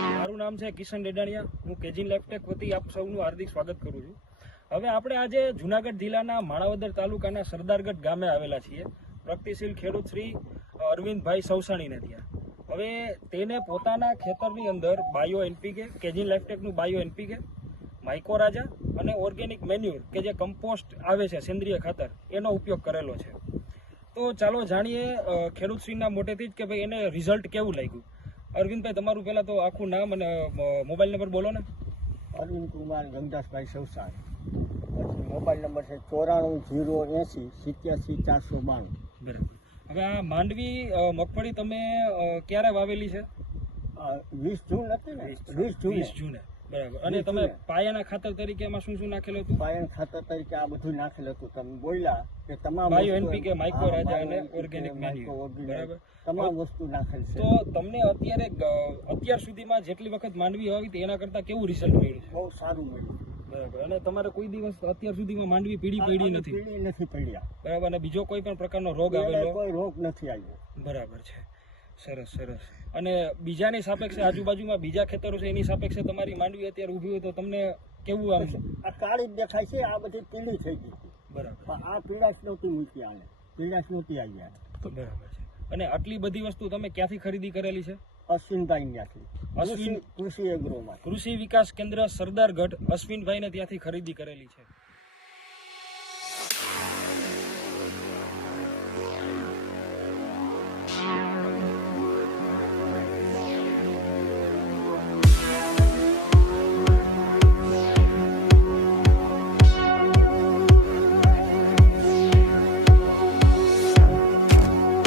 મારું નામ છે કિશન ડેડાણિયા. હું કેજીન લેફ્ટેક વતી આપ સૌનું હાર્દિક સ્વાગત કરું છું. હવે આપણે આજે જુનાગઢ જિલ્લાના માણાવદર તાલુકાના સરદારગઢ ગામે આવેલા છીએ, પ્રગતિશીલ ખેડૂત શ્રી અરવિંદભાઈ સૌસાણીને ત્યાં. હવે તેને પોતાના ખેતરની અંદર બાયો એનપીકે, કેજીન લેફ્ટેકનું બાયો એનપીકે, માઇકોરાજા અને ઓર્ગેનિક મેન્યુર કે જે કમ્પોસ્ટ આવે છે સેન્દ્રિય ખાતર, એનો ઉપયોગ કરેલો છે. તો ચાલો જાણીએ ખેડૂતશ્રીના મોટેથી જ કે ભાઈ એને રિઝલ્ટ કેવું લાગ્યું. અરવિંદભાઈ, તમારું પહેલાં તો આખું નામ અને મોબાઈલ નંબર બોલો ને. અરવિંદ કુમાર ગંગદાસભાઈ સૌસાણ. પછી મોબાઈલ નંબર છે 9480877492. બરાબર. હવે આ માંડવી મગફળી તમે ક્યારે વાવેલી છે? 20 જૂન હતી ને, 20 જૂને. બરાબર. અને તમે પાયાના ખાતર તરીકે એમાં શું શું નાખેલું હતું? પાયણ ખાતર તરીકે આ બધું નાખેલું હતું. તમે બોલ્યા કે તમામ બાયો એનપીકે, માઇકોરાજા અને ઓર્ગેનિક મેન્યુર, બરાબર, તમામ વસ્તુ નાખેલ છે. તો તમને અત્યાર સુધીમાં જેટલી વખત માંડવી વાવી હતી એના કરતા કેવું રિઝલ્ટ મળ્યું છે? બહુ સારું મળ્યું. બરાબર. અને તમારે કોઈ દિવસ અત્યાર સુધીમાં માંડવી પીળી પડી નથી? પીળી નથી પડ્યા. બરાબર. અને બીજો કોઈ પણ પ્રકારનો રોગ આવેલો? કોઈ રોગ નથી આવ્યો. બરાબર છે. સરસ સરસ. અને બીજાની સાપેક્ષે આજુબાજુમાં બીજા ખેતરો છે એની સાપેક્ષે તમારી માંડવી અત્યારે ઊભી હોય તો તમને કેવું આમ? આ કાળી જ દેખાય છે, આ બધી પીળી થઈ ગઈ હતી. બરાબર. પણ આ પીળાશ નહોતી મૂકી, આને પીળાશ નહોતી આવી. બરાબર છે. અને આટલી બધી વસ્તુ તમે ક્યાંથી ખરીદી કરેલી છે? અશ્વિનભાઈ ત્યાંથી, અશ્વિન કૃષિ એગ્રોમાં, કૃષિ વિકાસ કેન્દ્ર સરદારગઢ, અશ્વિનભાઈને ત્યાંથી ખરીદી કરેલી છે.